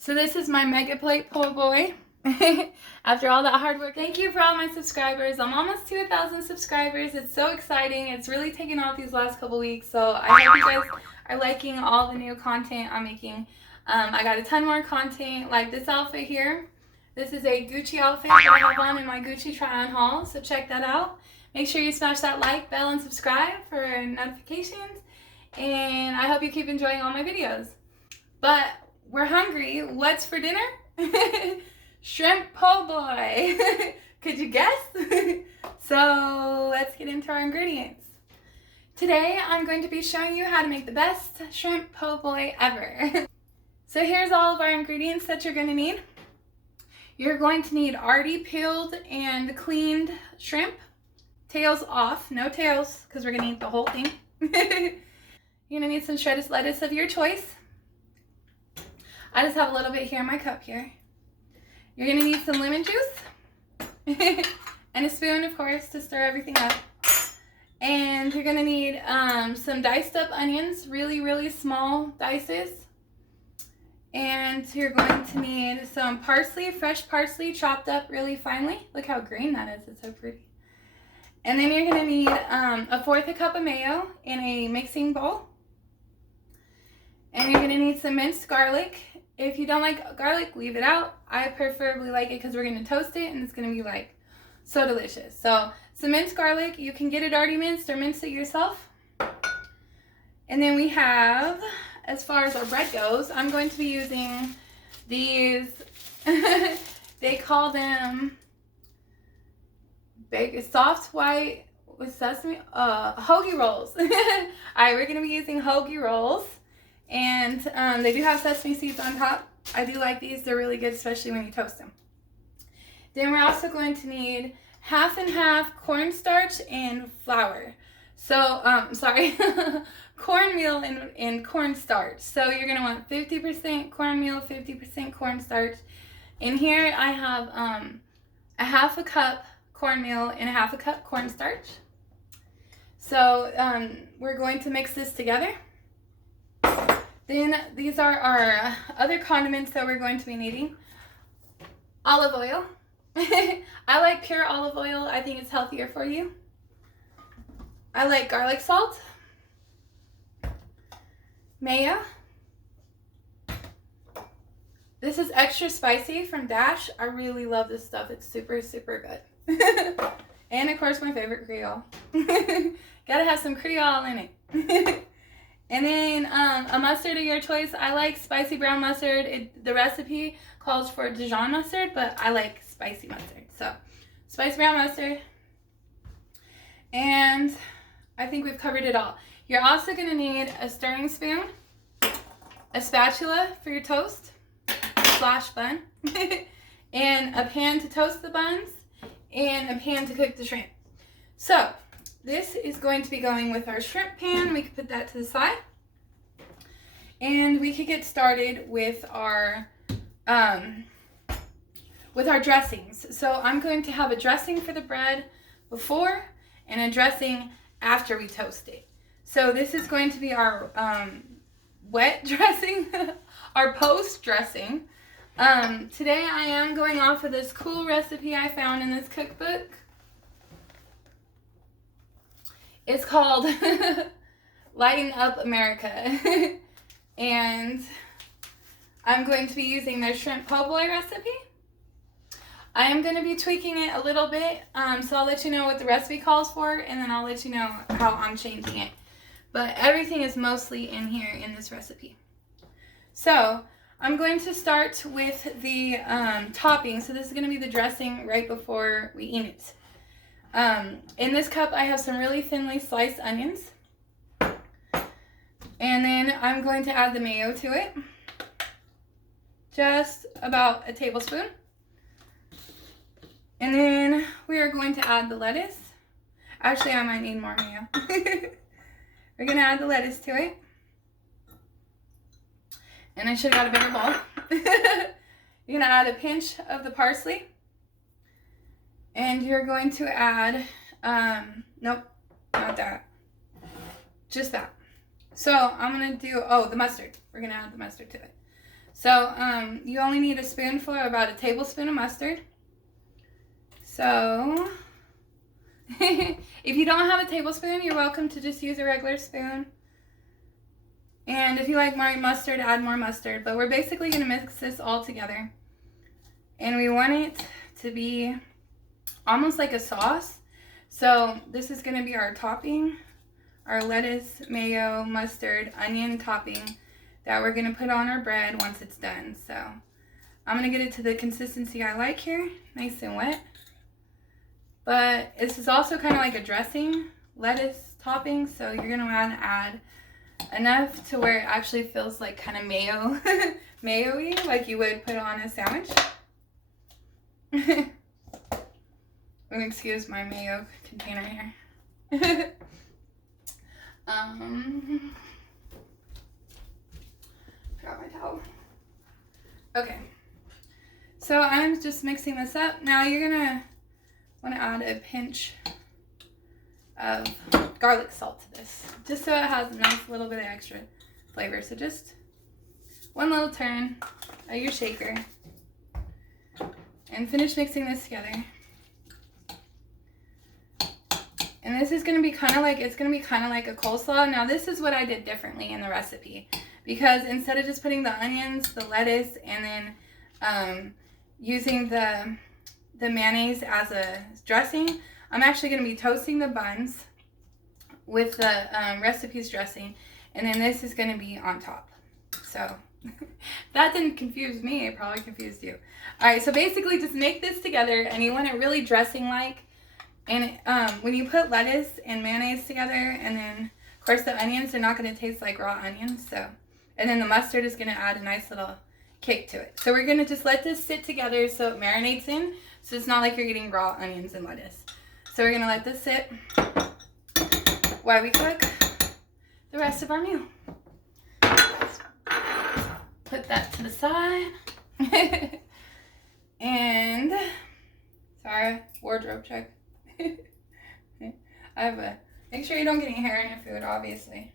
So this is my mega plate po' boy. After all that hard work, thank you for all my subscribers. I'm almost to 1,000 subscribers. It's so exciting. It's really taken off these last couple weeks. So I hope you guys are liking all the new content I'm making. I got a ton more content, like this outfit here. This is a Gucci outfit that I have on in my Gucci try-on haul. So check that out. Make sure you smash that like bell and subscribe for notifications. And I hope you keep enjoying all my videos. But we're hungry. What's for dinner? Shrimp po' boy. Could you guess? So let's get into our ingredients. Today I'm going to be showing you how to make the best shrimp po' boy ever. So here's all of our ingredients that you're going to need. You're going to need already peeled and cleaned shrimp. Tails off, no tails, because we're going to eat the whole thing. You're going to need some shredded lettuce of your choice. I just have a little bit here in my cup here. You're going to need some lemon juice. And a spoon, of course, to stir everything up. And you're going to need some diced up onions, really, really small dices. And you're going to need some parsley, fresh parsley, chopped up really finely. Look how green that is. It's so pretty. And then you're going to need a 1/4 cup of mayo in a mixing bowl. And you're going to need some minced garlic. If you don't like garlic, leave it out. I preferably like it because we're going to toast it and it's going to be like so delicious. So some minced garlic. You can get it already minced or mince it yourself. And then we have, as far as our bread goes, I'm going to be using these, they call them soft white with sesame, hoagie rolls. All right, we're going to be using hoagie rolls. And they do have sesame seeds on top. I do like these. They're really good, especially when you toast them. Then we're also going to need 1/2 and 1/2 cornstarch and flour. So, cornmeal and cornstarch. So you're going to want 50% cornmeal, 50% cornstarch. In here I have 1/2 cup cornmeal and 1/2 cup cornstarch. So we're going to mix this together. Then these are our other condiments that we're going to be needing. Olive oil. I like pure olive oil. I think it's healthier for you. I like garlic salt. Mayo. This is extra spicy from Dash. I really love this stuff. It's super, super good. And of course my favorite Creole. Gotta have some Creole in it. And then a mustard of your choice. I like spicy brown mustard. The recipe calls for Dijon mustard, but I like spicy mustard. So spicy brown mustard. And I think we've covered it all. You're also going to need a stirring spoon, a spatula for your toast / bun, and a pan to toast the buns, and a pan to cook the shrimp. So this is going to be going with our shrimp pan. We can put that to the side. And we could get started with our dressings. So I'm going to have a dressing for the bread before and a dressing after we toast it. So this is going to be our wet dressing, our post dressing. Today I am going off of this cool recipe I found in this cookbook. It's called Lighting Up America. And I'm going to be using their shrimp po' boy recipe. I am going to be tweaking it a little bit, so I'll let you know what the recipe calls for, and then I'll let you know how I'm changing it. But everything is mostly in here in this recipe. So I'm going to start with the topping. So this is going to be the dressing right before we eat it. In this cup I have some really thinly sliced onions. And then I'm going to add the mayo to it. Just about a tablespoon. And then we are going to add the lettuce. Actually, I might need more mayo. We're going to add the lettuce to it. And I should have got a bigger bowl. You're going to add a pinch of the parsley. And you're going to add, nope, not that. Just that. So I'm going to do, the mustard. We're going to add the mustard to it. So you only need a spoonful or about a tablespoon of mustard. So if you don't have a tablespoon, you're welcome to just use a regular spoon. And if you like more mustard, add more mustard. But we're basically going to mix this all together. And we want it to be almost like a sauce. So this is going to be our topping, our lettuce, mayo, mustard, onion topping that we're going to put on our bread once it's done. So I'm going to get it to the consistency I like here, nice and wet. But this is also kind of like a dressing, lettuce topping, so you're going to want to add enough to where it actually feels like kind of mayo-y, like you would put on a sandwich. Excuse my mayo container here. Forgot my towel. Okay, so I'm just mixing this up. Now you're gonna want to add a pinch of garlic salt to this, just so it has a nice little bit of extra flavor. So just one little turn of your shaker and finish mixing this together. And this is going to be kind of like, it's going to be kind of like a coleslaw. Now this is what I did differently in the recipe, because instead of just putting the onions, the lettuce, and then using the mayonnaise as a dressing, I'm actually going to be toasting the buns with the recipe's dressing, and then this is going to be on top. So that didn't confuse me, it probably confused you. Alright, so basically just make this together, and you want it really dressing-like. And when you put lettuce and mayonnaise together, and then of course the onions are not going to taste like raw onions, so, and then the mustard is going to add a nice little kick to it. So we're going to just let this sit together so it marinates in, so it's not like you're eating raw onions and lettuce. So we're going to let this sit while we cook the rest of our meal. Put that to the side. And sorry, wardrobe check. I have a, make sure you don't get any hair in your food, obviously.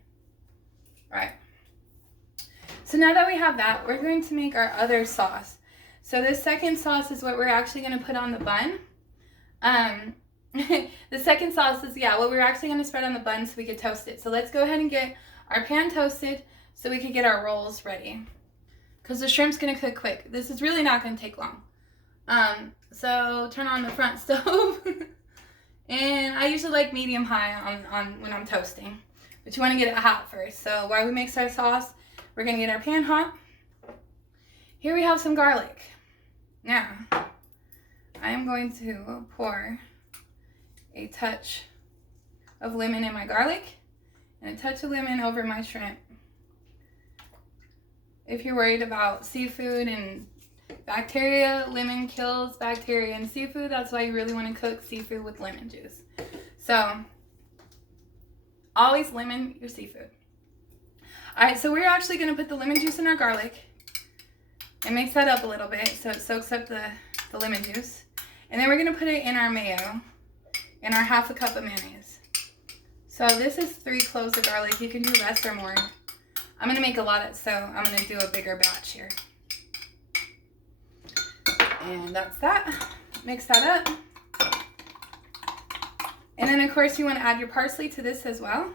Right. So now that we have that, we're going to make our other sauce. So this second sauce is what we're actually going to put on the bun. The second sauce is, what we're actually going to spread on the bun so we can toast it. So let's go ahead and get our pan toasted so we can get our rolls ready, because the shrimp's going to cook quick. This is really not going to take long. So turn on the front stove. And I usually like medium high on when I'm toasting, but you want to get it hot first. So while we mix our sauce, we're going to get our pan hot. Here we have some garlic. Now, I am going to pour a touch of lemon in my garlic and a touch of lemon over my shrimp. If you're worried about seafood and bacteria, lemon kills bacteria in seafood. That's why you really want to cook seafood with lemon juice. So, always lemon your seafood. Alright, so we're actually going to put the lemon juice in our garlic and mix that up a little bit so it soaks up the lemon juice. And then we're going to put it in our mayo and our half a cup of mayonnaise. So this is 3 cloves of garlic. You can do less or more. I'm going to make a lot, so I'm going to do a bigger batch here. And that's that. Mix that up. And then of course you want to add your parsley to this as well.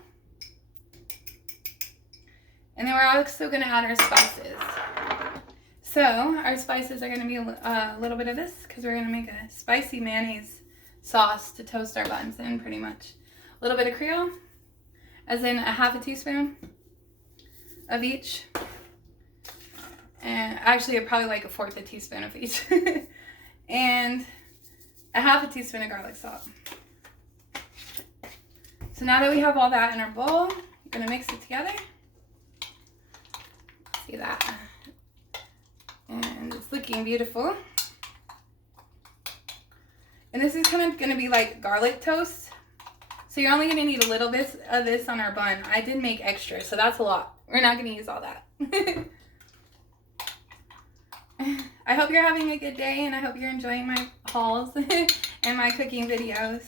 And then we're also going to add our spices. So our spices are going to be a little bit of this, because we're going to make a spicy mayonnaise sauce to toast our buns in, pretty much. A little bit of Creole, as in a half a teaspoon of each. And actually probably like a 1/4 a teaspoon of each. And a half a teaspoon of garlic salt. So now that we have all that in our bowl, we're going to mix it together. See that? And it's looking beautiful. And this is kind of going to be like garlic toast. So you're only going to need a little bit of this on our bun. I did make extra, so that's a lot. We're not going to use all that. I hope you're having a good day, and I hope you're enjoying my hauls and my cooking videos.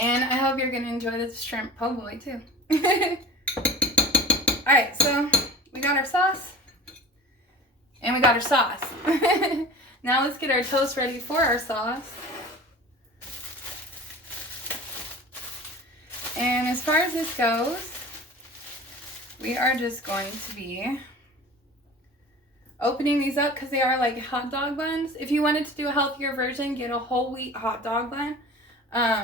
And I hope you're going to enjoy this shrimp po' boy too. Alright, so we got our sauce. Now let's get our toast ready for our sauce. And as far as this goes, we are just going to be opening these up because they are like hot dog buns. If you wanted to do a healthier version, get a whole wheat hot dog bun.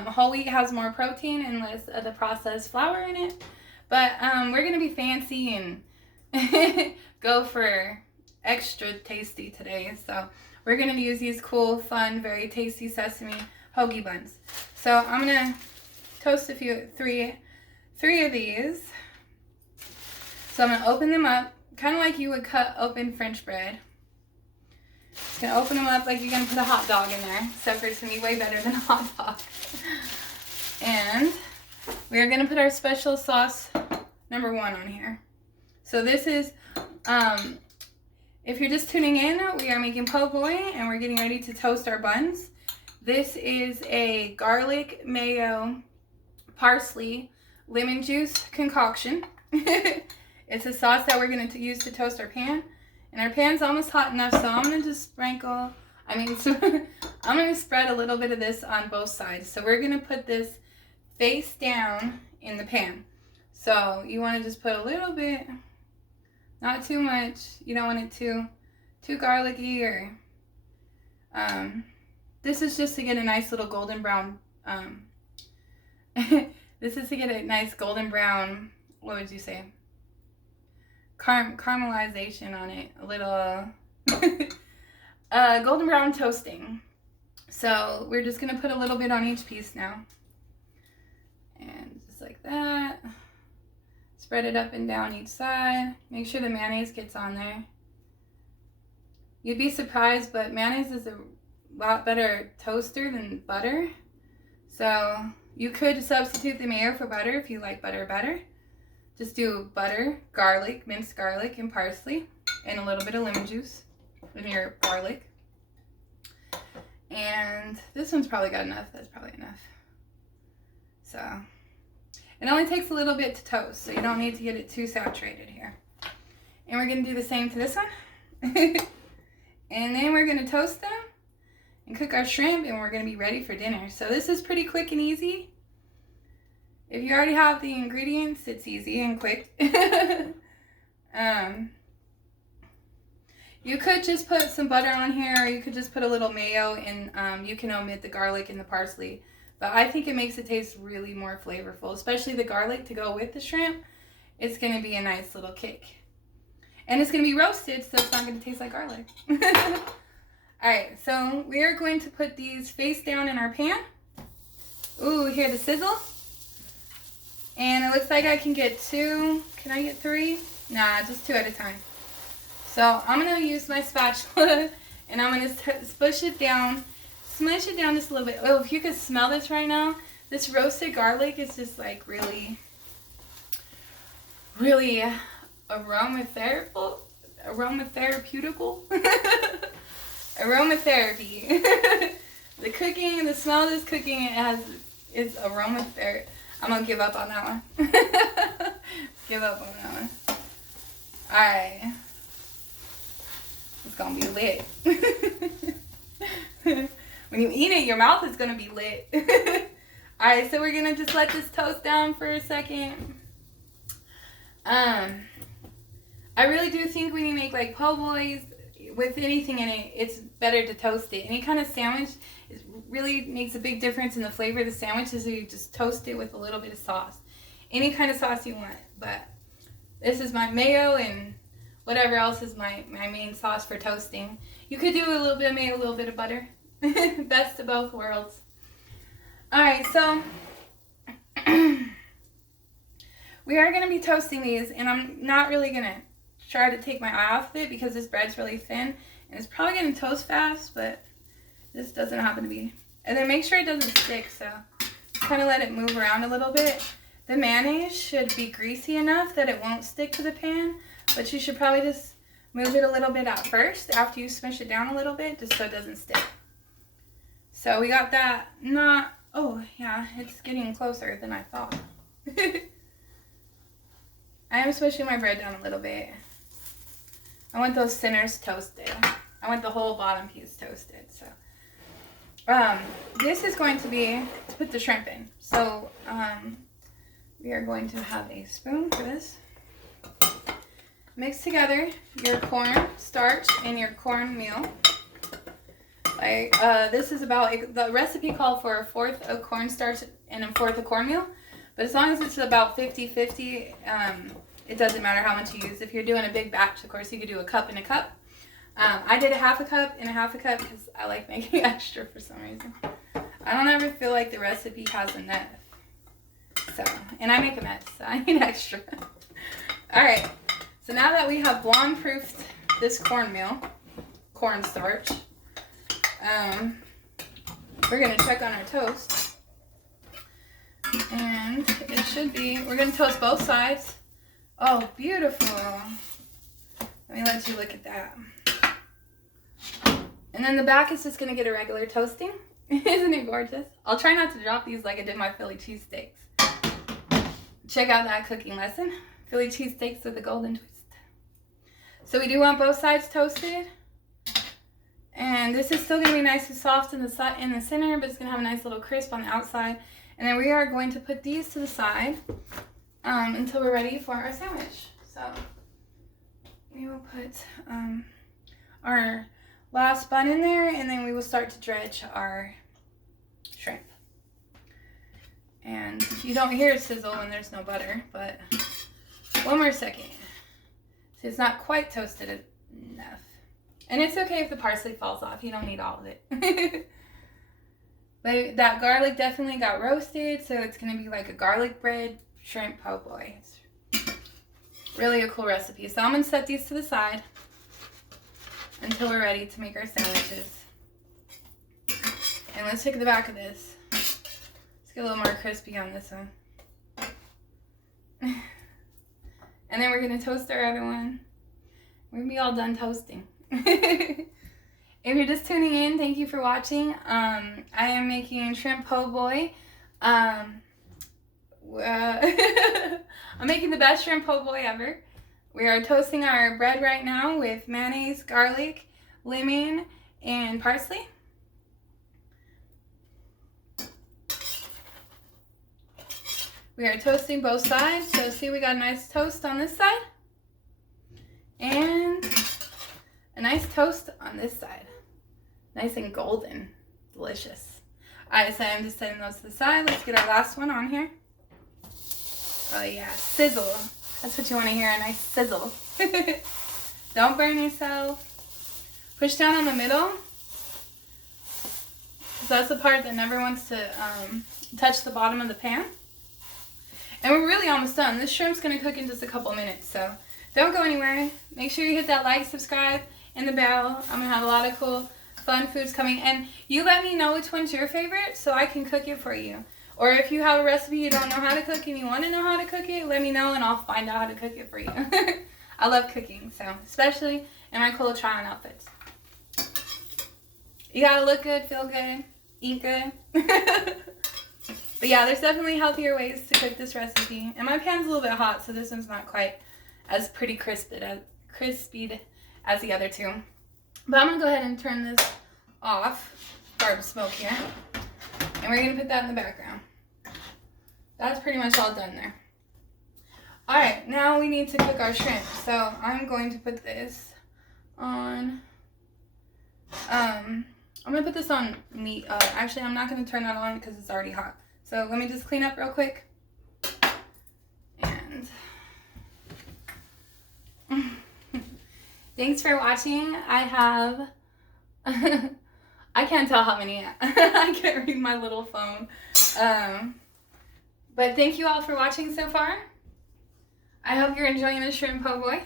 Whole wheat has more protein and less of the processed flour in it. But we're going to be fancy and go for extra tasty today. So we're going to use these cool, fun, very tasty sesame hoagie buns. So I'm going to toast three of these. So I'm going to open them up, kind of like you would cut open French bread. Just going to open them up like you're going to put a hot dog in there, except for it's going to be way better than a hot dog. And we're going to put our special sauce number 1 on here. So this is, if you're just tuning in, we are making po' boy and we're getting ready to toast our buns. This is a garlic, mayo, parsley, lemon juice concoction. It's a sauce that we're going to use to toast our pan. And our pan's almost hot enough, so I'm going to just I'm going to spread a little bit of this on both sides. So we're going to put this face down in the pan. So you want to just put a little bit, not too much. You don't want it too garlicky or, this is just to get a nice little golden brown, this is to get a nice golden brown, what would you say? Caramelization on it, a little golden brown toasting. So we're just gonna put a little bit on each piece now, and just like that, spread it up and down each side. Make sure the mayonnaise gets on there. You'd be surprised, but mayonnaise is a lot better toaster than butter. So you could substitute the mayo for butter if you like butter better. Just do butter, garlic, minced garlic, and parsley, and a little bit of lemon juice in your garlic. And this one's probably got enough. That's probably enough. So it only takes a little bit to toast, so you don't need to get it too saturated here. And we're going to do the same to this one. And then we're going to toast them and cook our shrimp, and we're going to be ready for dinner. So this is pretty quick and easy. If you already have the ingredients, it's easy and quick. You could just put some butter on here, or you could just put a little mayo, and you can omit the garlic and the parsley. But I think it makes it taste really more flavorful, especially the garlic to go with the shrimp. It's going to be a nice little kick. And it's going to be roasted, so it's not going to taste like garlic. Alright, so we are going to put these face down in our pan. Ooh, hear the sizzle? And it looks like I can get 2. Can I get 3? Nah, just 2 at a time. So I'm going to use my spatula, and I'm going to smush it down just a little bit. Oh, if you could smell this right now, this roasted garlic is just like really, really aromatherapeutical. Aromatherapy. The cooking, the smell of this cooking, is aromatherapy. I'm going to give up on that one. Give up on that one. Alright. It's going to be lit. When you eat it, your mouth is going to be lit. Alright, so we're going to just let this toast down for a second. I really do think when you make like po' boys with anything in it, it's better to toast it. Any kind of sandwich really makes a big difference in the flavor of the sandwich is if you just toast it with a little bit of sauce. Any kind of sauce you want. But this is my mayo, and whatever else is my main sauce for toasting. You could do a little bit of mayo, a little bit of butter. Best of both worlds. Alright, so we are going to be toasting these, and I'm not really going to try to take my eye off of it because this bread's really thin, and it's probably going to toast fast, but this doesn't happen to be. And then make sure it doesn't stick, so kind of let it move around a little bit. The mayonnaise should be greasy enough that it won't stick to the pan, but you should probably just move it a little bit at first after you smush it down a little bit, just so it doesn't stick. So we got that oh yeah, it's getting closer than I thought. I am smushing my bread down a little bit. I want those centers toasted. I want the whole bottom piece toasted. So this is going to be to put the shrimp in. So we are going to have a spoon for this. Mix together your corn starch and your cornmeal. This is about, the recipe called for 1/4 of cornstarch and 1/4 of cornmeal. But as long as it's about 50-50, it doesn't matter how much you use. If you're doing a big batch, of course, you could do a cup and a cup. I did a 1/2 cup and a 1/2 cup because I like making extra for some reason. I don't ever feel like the recipe has enough. So, and I make a mess, so I need extra. Alright, so now that we have blonde-proofed this cornstarch, we're going to check on our toast. And it should be, we're going to toast both sides. Oh, beautiful. Let me let you look at that. And then the back is just going to get a regular toasting. Isn't it gorgeous? I'll try not to drop these like I did my Philly cheesesteaks. Check out that cooking lesson. Philly cheesesteaks with a golden twist. So we do want both sides toasted. And this is still going to be nice and soft in the center, but it's going to have a nice little crisp on the outside. And then we are going to put these to the side until we're ready for our sandwich. So we will put our last bun in there, and then we will start to dredge our shrimp. And you don't hear it sizzle when there's no butter, but one more second. See, it's not quite toasted enough. And it's okay if the parsley falls off. You don't need all of it. But that garlic definitely got roasted, so it's going to be like a garlic bread shrimp po' boy. It's really a cool recipe. So I'm going to set these to the side until we're ready to make our sandwiches. And let's take the back of this. Let's get a little more crispy on this one. And then we're going to toast our other one. We're going to be all done toasting. If you're just tuning in, thank you for watching. I am making shrimp po' boy. I'm making the best shrimp po' boy ever. We are toasting our bread right now with mayonnaise, garlic, lemon, and parsley. We are toasting both sides. So see, we got a nice toast on this side. And a nice toast on this side. Nice and golden. Delicious. Alright, so I'm just setting those to the side. Let's get our last one on here. Oh yeah, sizzle. That's what you want to hear, a nice sizzle. Don't burn yourself. Push down on the middle. So that's the part that never wants to touch the bottom of the pan. And we're really almost done. This shrimp's going to cook in just a couple minutes, so don't go anywhere. Make sure you hit that like, subscribe, and the bell. I'm going to have a lot of cool, fun foods coming. And you let me know which one's your favorite so I can cook it for you. Or if you have a recipe you don't know how to cook and you want to know how to cook it, let me know and I'll find out how to cook it for you. I love cooking, so especially in my cool try-on outfits. You gotta look good, feel good, eat good. But yeah, there's definitely healthier ways to cook this recipe. And my pan's a little bit hot, so this one's not quite as pretty crispied as the other two. But I'm gonna go ahead and turn this off. Start to smoke here. And we're gonna put that in the background. That's pretty much all done there. Alright, now we need to cook our shrimp. So I'm going to put this on, I'm gonna put this on meat. Actually, I'm not gonna turn that on because it's already hot. So let me just clean up real quick. And thanks for watching. I have, I can't tell how many, I can't read my little phone. But thank you all for watching so far. I hope you're enjoying this shrimp po' boy.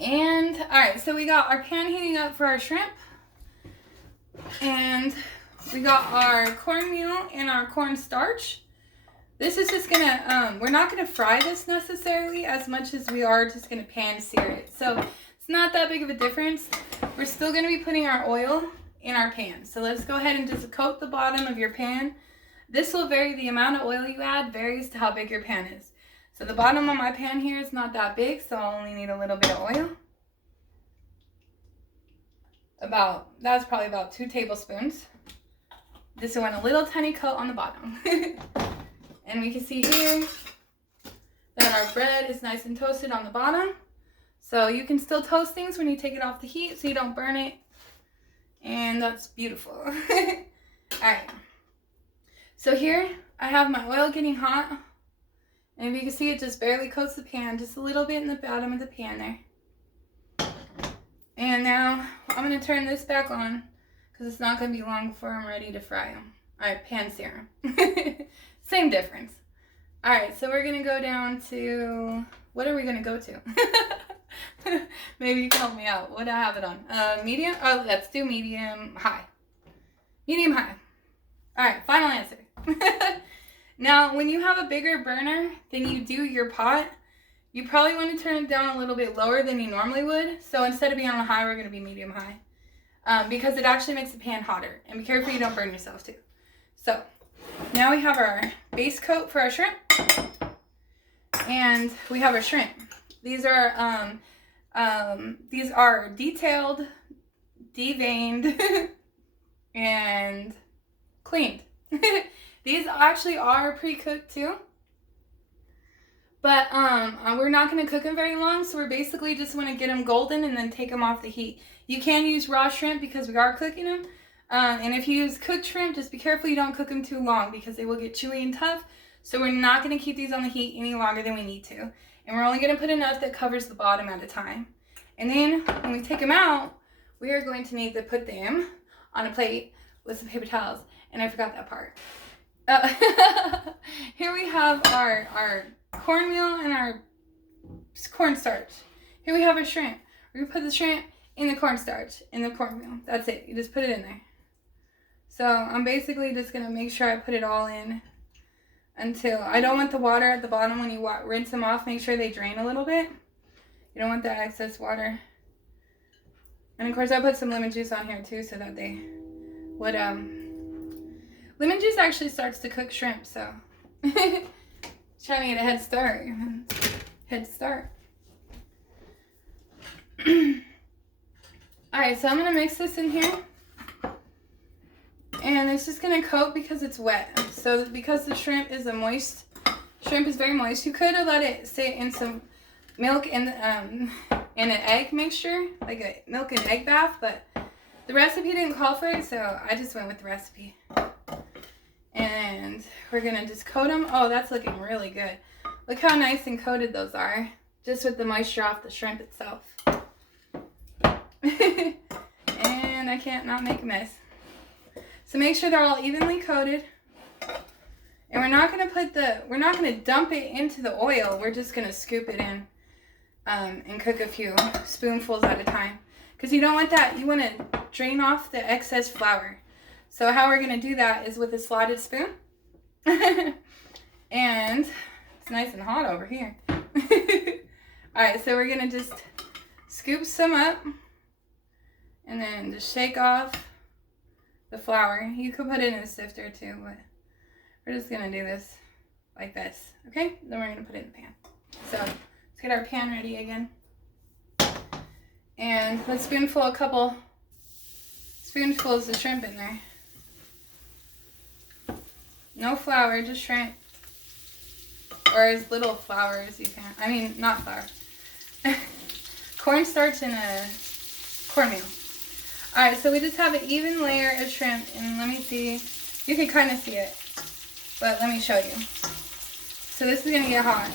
And, alright, so we got our pan heating up for our shrimp. And we got our cornmeal and our cornstarch. This is just gonna, we're not gonna fry this necessarily as much as we are just gonna pan sear it. So it's not that big of a difference. We're still gonna be putting our oil in our pan. So let's go ahead and just coat the bottom of your pan. This will vary, the amount of oil you add varies to how big your pan is. So the bottom of my pan here is not that big, so I only need a little bit of oil. That's probably about 2 tablespoons. This went a little tiny coat on the bottom. And we can see here that our bread is nice and toasted on the bottom. So you can still toast things when you take it off the heat so you don't burn it. And that's beautiful. Alright. So here I have my oil getting hot. And if you can see, it just barely coats the pan, just a little bit in the bottom of the pan there. And now I'm going to turn this back on because it's not going to be long before I'm ready to fry them. Alright, pan sear them. Same difference. Alright, so we're going to go down to, what are we going to go to? Maybe you can help me out. What do I have it on? Medium? Oh, let's do medium high. Medium high. Alright, final answer. Now, when you have a bigger burner than you do your pot, you probably want to turn it down a little bit lower than you normally would. So instead of being on high, we're going to be medium high. Because it actually makes the pan hotter. And be careful you don't burn yourself too. So, now we have our base coat for our shrimp. And we have our shrimp. These are detailed, deveined, and cleaned. These actually are pre-cooked too. But we're not going to cook them very long, so we're basically just want to get them golden and then take them off the heat. You can use raw shrimp because we are cooking them. And if you use cooked shrimp, just be careful you don't cook them too long because they will get chewy and tough. So we're not going to keep these on the heat any longer than we need to. And we're only going to put enough that covers the bottom at a time. And then when we take them out, we are going to need to put them on a plate with some paper towels. And I forgot that part. Here we have our cornmeal and our cornstarch. Here we have our shrimp. We're going to put the shrimp in the cornstarch, in the cornmeal. That's it. You just put it in there. So I'm basically just going to make sure I put it all in until, I don't want the water at the bottom when you rinse them off. Make sure they drain a little bit. You don't want that excess water. And of course I put some lemon juice on here too so that they would, lemon juice actually starts to cook shrimp, so trying to get a head start. Head start. Alright, so I'm going to mix this in here. And it's just going to coat because it's wet. So because the shrimp is very moist, you could have let it sit in some milk and an egg mixture, like a milk and egg bath, but the recipe didn't call for it, so I just went with the recipe. And we're going to just coat them. Oh, that's looking really good. Look how nice and coated those are, just with the moisture off the shrimp itself. And I can't not make a mess. So make sure they're all evenly coated. And we're not going to dump it into the oil. We're just going to scoop it in and cook a few spoonfuls at a time. Because you don't want that. You want to drain off the excess flour. So how we're going to do that is with a slotted spoon. And it's nice and hot over here. Alright, so we're going to just scoop some up. And then just shake off the flour. You could put it in a sifter too, but we're just going to do this like this. Okay? Then we're going to put it in the pan. So let's get our pan ready again. And let's spoonful a couple spoonfuls of shrimp in there. No flour, just shrimp. Or as little flour as you can. I mean, not flour. Cornstarch and a cornmeal. Alright, so we just have an even layer of shrimp. And let me see. You can kind of see it. But let me show you. So this is going to get hot.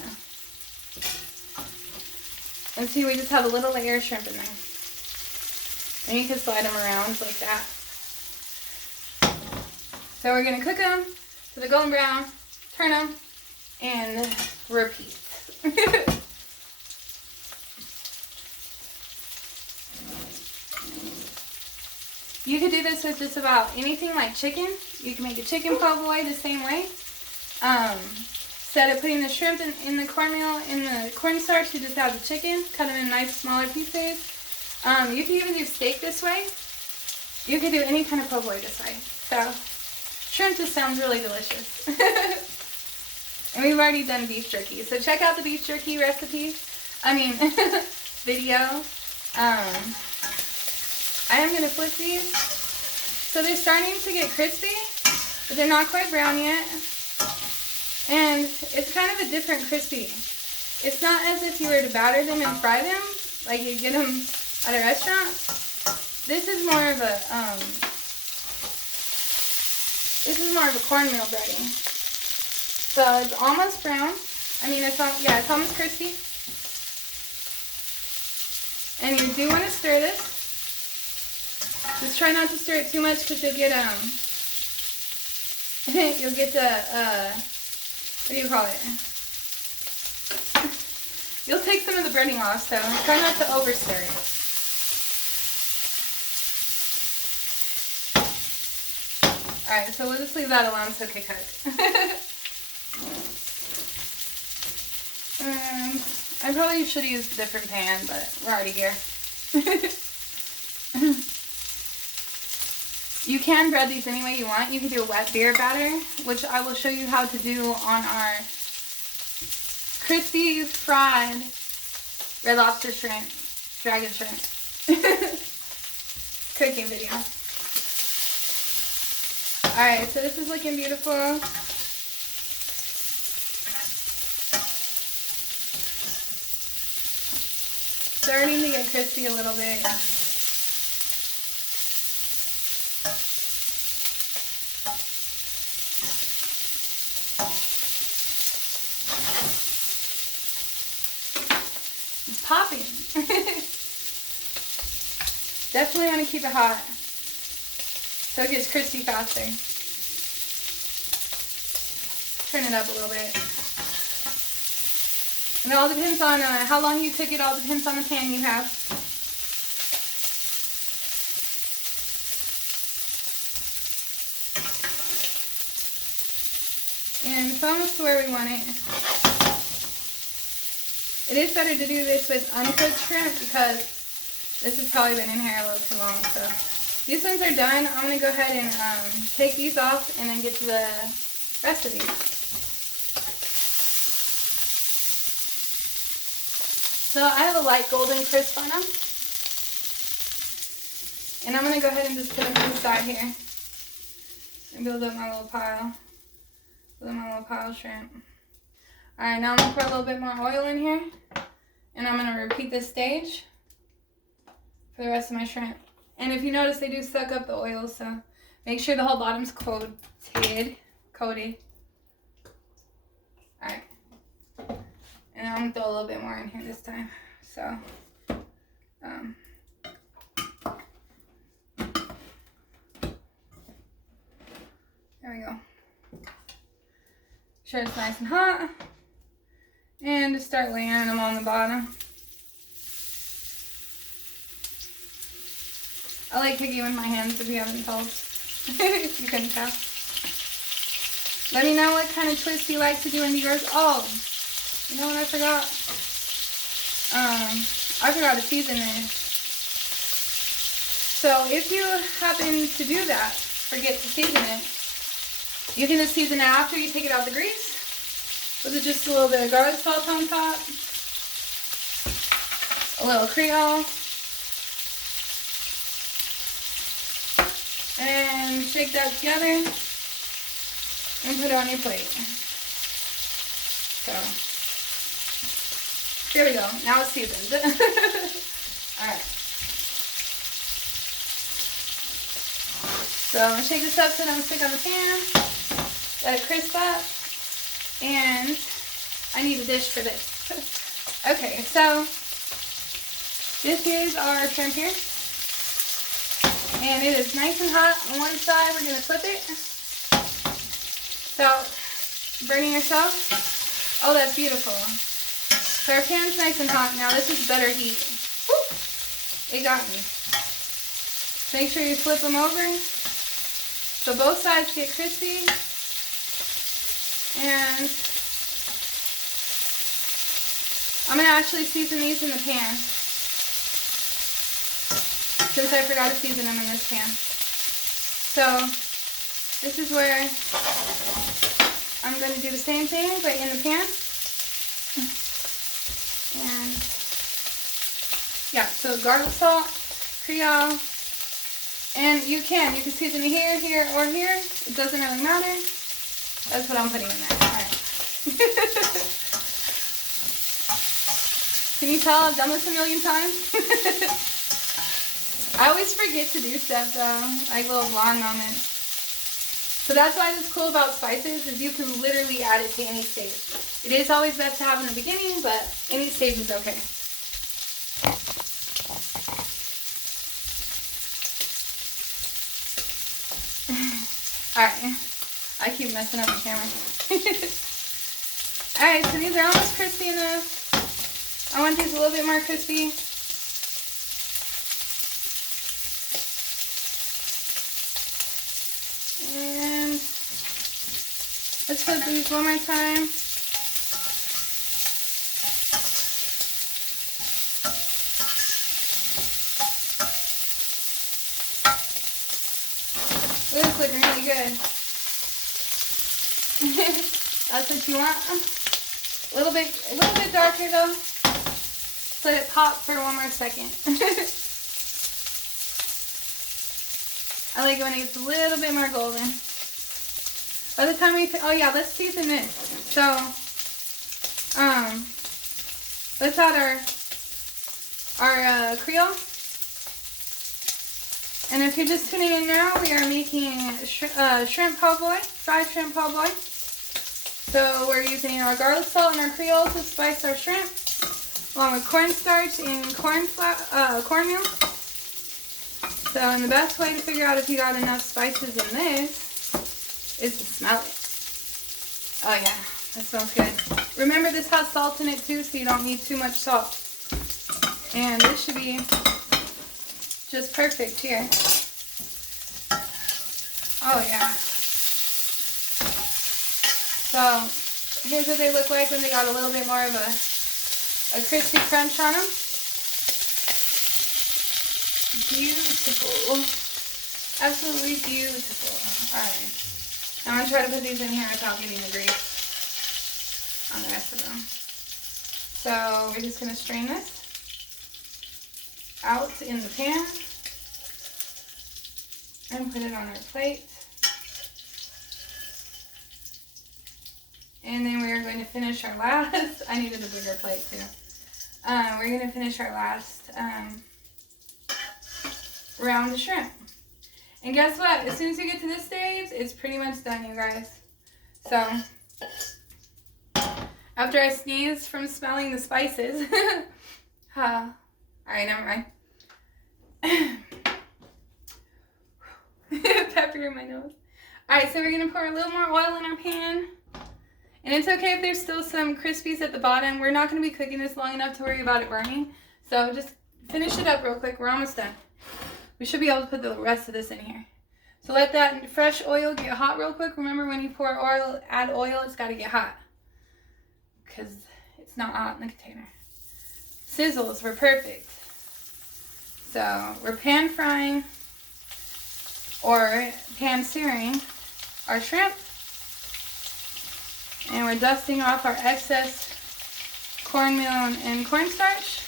And see, we just have a little layer of shrimp in there. And you can slide them around like that. So we're going to cook them to the golden brown, turn them, and repeat. You could do this with just about anything like chicken. You can make a chicken po' boy the same way. Instead of putting the shrimp in the cornmeal, in the cornstarch, you just have the chicken, cut them in nice smaller pieces. You can even do steak this way. You could do any kind of po' boy this way. So, shrimp just sounds really delicious. And we've already done beef jerky. So check out the beef jerky recipe. Video. I am going to flip these. So they're starting to get crispy, but they're not quite brown yet. And it's kind of a different crispy. It's not as if you were to batter them and fry them, like you get them at a restaurant. This is more of a cornmeal breading. So it's almost brown. It's almost crispy. And you do want to stir this. Just try not to stir it too much because you'll get what do you call it? You'll take some of the breading off, so try not to over stir it. Alright, so we'll just leave that alone so it can cook. I probably should have used a different pan, but we're already here. You can bread these any way you want. You can do a wet beer batter, which I will show you how to do on our crispy fried red lobster shrimp, dragon shrimp cooking video. Alright, so this is looking beautiful. Starting to get crispy a little bit. It's popping. Definitely want to keep it hot so it gets crispy faster. Turn it up a little bit. And it all depends on how long you cook it. All depends on the pan you have. And it's almost to where we want it. It is better to do this with uncooked shrimp because this has probably been in here a little too long. So these ones are done. I'm going to go ahead and take these off and then get to the rest of these. So I have a light golden crisp on them. And I'm going to go ahead and just put them to the side here. And build up my little pile. Build up my little pile of shrimp. Alright, now I'm going to pour a little bit more oil in here. And I'm going to repeat this stage for the rest of my shrimp. And if you notice, they do suck up the oil, so make sure the whole bottom's coated. Alright. And I'm going to throw a little bit more in here this time. So, there we go. Sure it's nice and hot. And just start layering them on the bottom. I like cooking with my hands, if you haven't told. If you couldn't tell. Let me know what kind of twist you like to do into yours. Oh, you know what I forgot? I forgot to season it. So if you happen to do that, forget to season it, you can just season it after you take it out the grease. With just a little bit of garlic salt on top. A little Creole. And shake that together. And put it on your plate. So, here we go. Now it's seasoned. Alright. So I'm going to shake this up so it don't stick on the pan. Let it crisp up. And I need a dish for this. Okay, so this is our shrimp here. And it is nice and hot on one side. We're going to flip it. Without burning yourself. Oh, that's beautiful. So our pan's nice and hot. Now this is better heat. Woo! It got me. Make sure you flip them over. So both sides get crispy. And I'm going to actually season these in the pan. Since I forgot to season them in this pan. So this is where I'm going to do the same thing, but in the pan. And yeah, so garlic salt, Creole, and you can season it here, here, or here. It doesn't really matter. That's what I'm putting in there. All right. Can you tell I've done this a million times? I always forget to do stuff though, like little blonde moments. So that's why it's cool about spices is you can literally add it to any stage. It is always best to have in the beginning, but any stage is okay. Alright, I keep messing up my camera. Alright, so these are almost crispy enough. I want these a little bit more crispy. And let's flip these one more time. This is looking really good. That's what you want. A little bit darker though. Let it pop for one more second. I like it when it gets a little bit more golden. By the time we, oh yeah, let's season this. So, let's add our Creole. And if you're just tuning in now, we are making shrimp po' boy, fried shrimp po' boy. So we're using our garlic salt and our Creole to spice our shrimp, along with cornstarch and cornmeal. So, and the best way to figure out if you got enough spices in this is to smell it. Oh yeah, that smells good. Remember, this has salt in it too, so you don't need too much salt. And this should be just perfect here. Oh yeah. So here's what they look like when they got a little bit more of a crispy crunch on them. Beautiful. Absolutely beautiful. Alright. I'm going to try to put these in here without getting the grease on the rest of them. So we're just going to strain this out in the pan and put it on our plate. And then we're going to finish our last, I needed a bigger plate too. We're going to finish our last round of shrimp. And guess what? As soon as you get to this stage, it's pretty much done, you guys. So, after I sneeze from smelling the spices, alright, never mind. Pepper in my nose. Alright, so we're going to pour a little more oil in our pan. And it's okay if there's still some crispies at the bottom. We're not going to be cooking this long enough to worry about it burning. So just finish it up real quick. We're almost done. We should be able to put the rest of this in here. So let that fresh oil get hot real quick. Remember, when you pour oil, add oil, it's got to get hot. Because it's not hot in the container. Sizzles were perfect. So we're pan frying or pan searing our shrimp. And we're dusting off our excess cornmeal and cornstarch.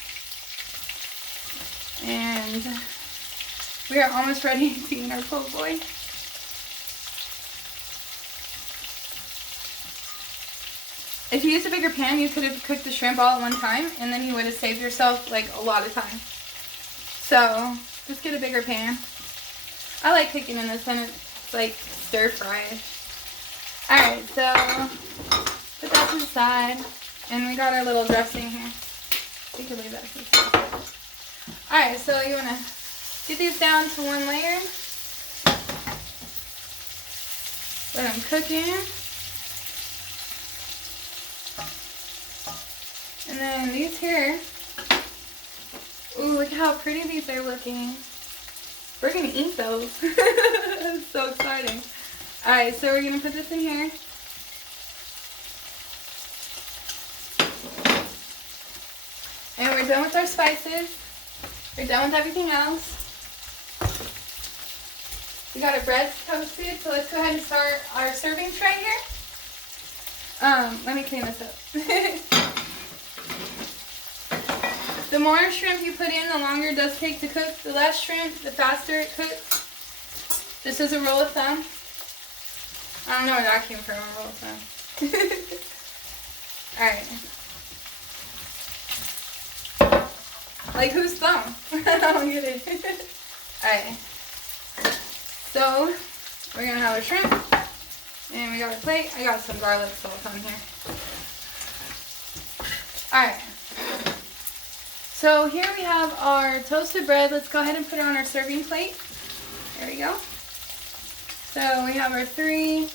And we are almost ready to eat our po' boy. If you used a bigger pan, you could have cooked the shrimp all at one time, and then you would have saved yourself like a lot of time. So just get a bigger pan. I like cooking in this one. It's like stir fried. Alright, so put that to the side. And we got our little dressing here. You can leave that to the side. Alright, so you want to get these down to one layer. Let them cook in. And then these here. Ooh, look how pretty these are looking. We're going to eat those. It's so exciting. Alright, so we're going to put this in here. And we're done with our spices. We're done with everything else. We got our breads toasted, so let's go ahead and start our serving tray here. Let me clean this up. The more shrimp you put in, the longer it does take to cook. The less shrimp, the faster it cooks. Just as a rule of thumb. I don't know where that came from, a rule of thumb. Alright. Like whose thumb? I don't get it. Alright. So, we're going to have our shrimp. And we got a plate. I got some garlic salt on here. Alright. So here we have our toasted bread. Let's go ahead and put it on our serving plate. There we go. So we have our 3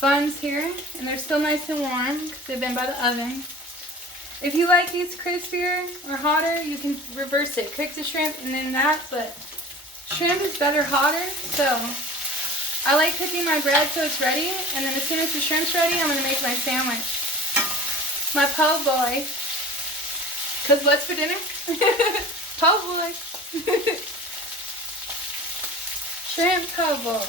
buns here. And they're still nice and warm because they've been by the oven. If you like these crispier or hotter, you can reverse it. Cook the shrimp and then that. But shrimp is better hotter. So I like cooking my bread so it's ready, and then as soon as the shrimp's ready, I'm going to make my sandwich. My po' boy. Because what's for dinner? Po' boy. Shrimp po' boy.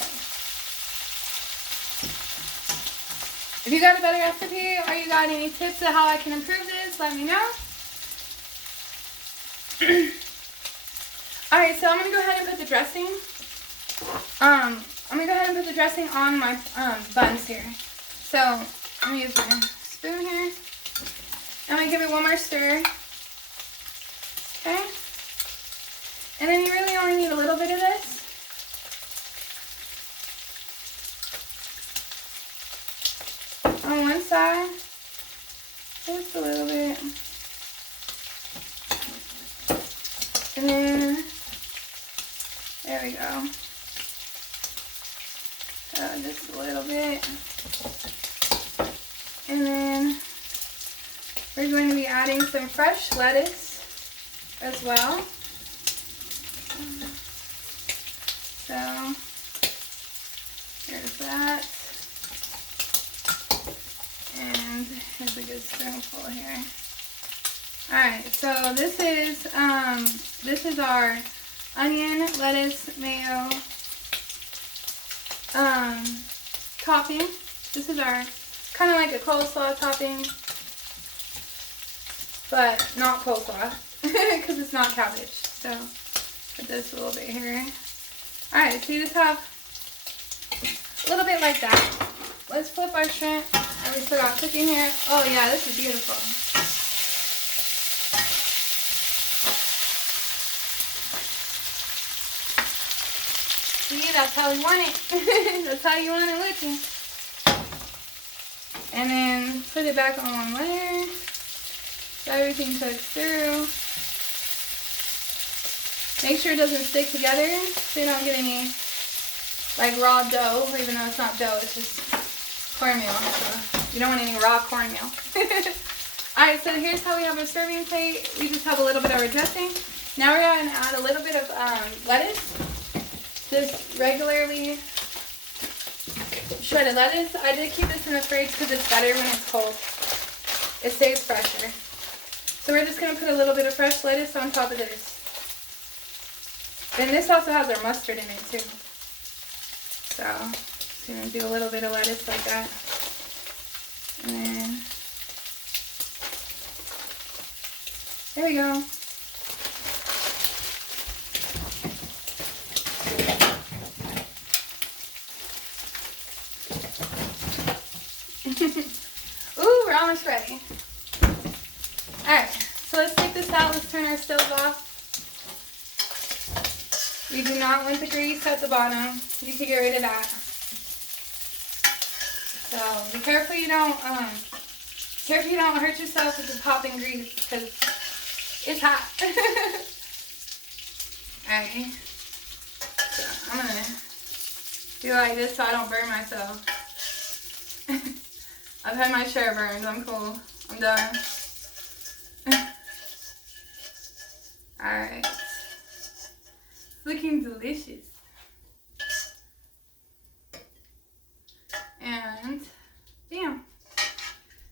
If you got a better recipe or you got any tips of how I can improve this, let me know. Alright, so I'm going to go ahead and put the dressing. I'm going to go ahead and put the dressing on my buns here. So, I'm going to use my spoon here. I'm going to give it one more stir. Okay? And then you really only need a little bit of this. On one side. Just a little bit. And then, there we go. Just a little bit. And then we're going to be adding some fresh lettuce as well. So here's that. And here's a good spoonful here. Alright, so this is our onion, lettuce, mayo topping. This is our kind of like a coleslaw topping, but not coleslaw because it's not cabbage. So put this a little bit here. Alright, so you just have a little bit like that. Let's flip our shrimp. And we still got cooking here. Oh yeah, this is beautiful. See, that's how we want it. That's how you want it looking. And then put it back on one layer so everything cooks through. Make sure it doesn't stick together so you don't get any like raw dough, even though it's not dough, it's just cornmeal. So you don't want any raw cornmeal. Alright, so here's how we have our serving plate. We just have a little bit of our dressing. Now we're going to add a little bit of lettuce. Just regularly shredded lettuce. I did keep this in the fridge because it's better when it's cold. It stays fresher. So we're just going to put a little bit of fresh lettuce on top of this. And this also has our mustard in it too. So, just going to do a little bit of lettuce like that. And then, there we go. Ooh, we're almost ready. Alright, so let's take this out. Let's turn our stove off. We do not want the grease at the bottom. You can get rid of that. So be careful you don't hurt yourself with the popping grease because it's hot. Alright. So I'm gonna do like this so I don't burn myself. I've had my share burned. I'm cool. I'm done. Alright. Looking delicious. And bam.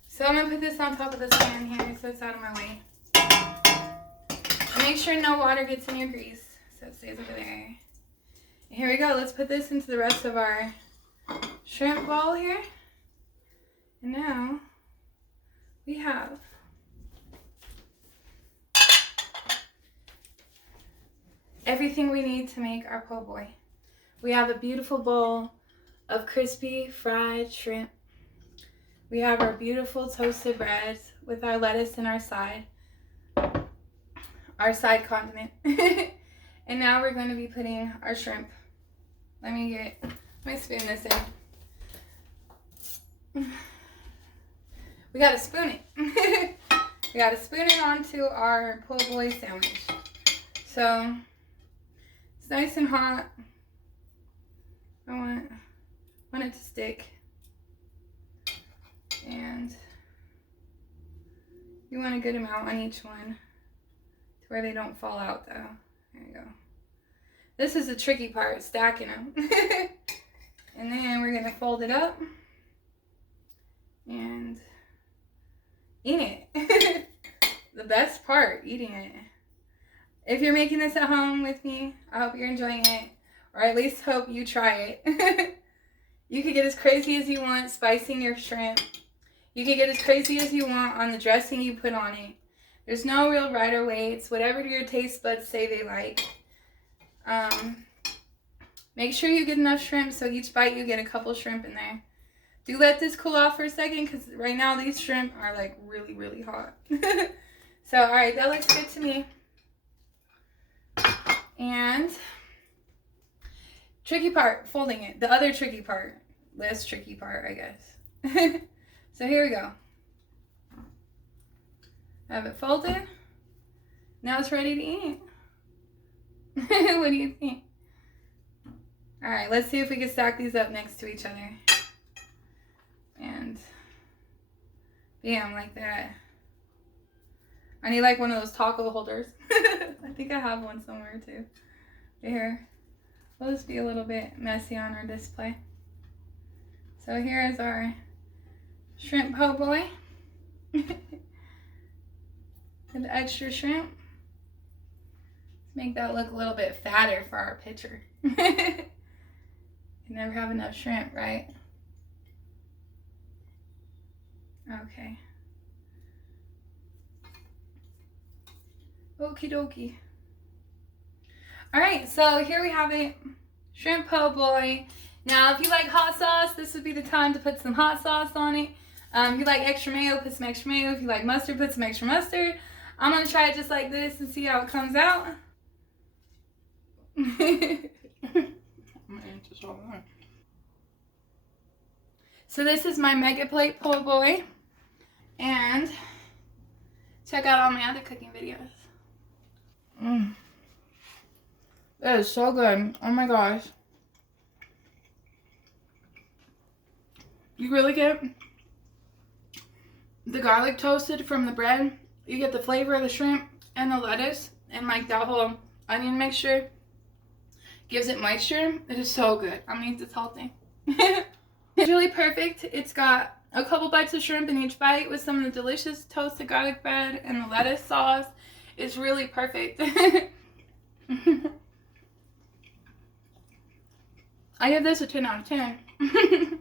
So I'm gonna put this on top of this pan here so it's out of my way. And make sure no water gets in your grease so it stays over there. And here we go. Let's put this into the rest of our shrimp bowl here. And now we have everything we need to make our po' boy. We have a beautiful bowl of crispy fried shrimp. We have our beautiful toasted bread with our lettuce and our side condiment. And now we're going to be putting our shrimp. Let me get my spoon this in. We gotta spoon it. We gotta spoon it onto our po' boy sandwich. So it's nice and hot. I want it to stick. And you want a good amount on each one to where they don't fall out though. There you go. This is the tricky part, stacking them. And then we're gonna fold it up and eat it. The best part, eating it. If you're making this at home with me, I hope you're enjoying it, or at least hope you try it. You can get as crazy as you want spicing your shrimp. You can get as crazy as you want on the dressing you put on it. There's no real right or way. It's whatever your taste buds say they like. Make sure you get enough shrimp so each bite you get a couple shrimp in there. Do let this cool off for a second because right now these shrimp are like really, really hot. So, all right, that looks good to me. And tricky part, folding it. The other tricky part. Less tricky part, I guess. So here we go. I have it folded. Now it's ready to eat. What do you think? All right, let's see if we can stack these up next to each other. And bam, like that. I need like one of those taco holders. I think I have one somewhere too. Here, will this be a little bit messy on our display? So here is our shrimp po' boy. And the extra shrimp. Make that look a little bit fatter for our picture. You never have enough shrimp, right? Okay. Okie dokie. Alright, so here we have it. Shrimp po' boy. Now, if you like hot sauce, this would be the time to put some hot sauce on it. If you like extra mayo, put some extra mayo. If you like mustard, put some extra mustard. I'm going to try it just like this and see how it comes out. So this is my mega plate po' boy. And check out all my other cooking videos. That is so good. Oh my gosh. You really get the garlic toasted from the bread. You get the flavor of the shrimp and the lettuce and like that whole onion mixture. Gives it moisture. It is so good. I'm gonna eat this whole thing. It's really perfect. It's got a couple bites of shrimp in each bite with some of the delicious toasted garlic bread and the lettuce sauce. It's really perfect. I give this a 10 out of 10.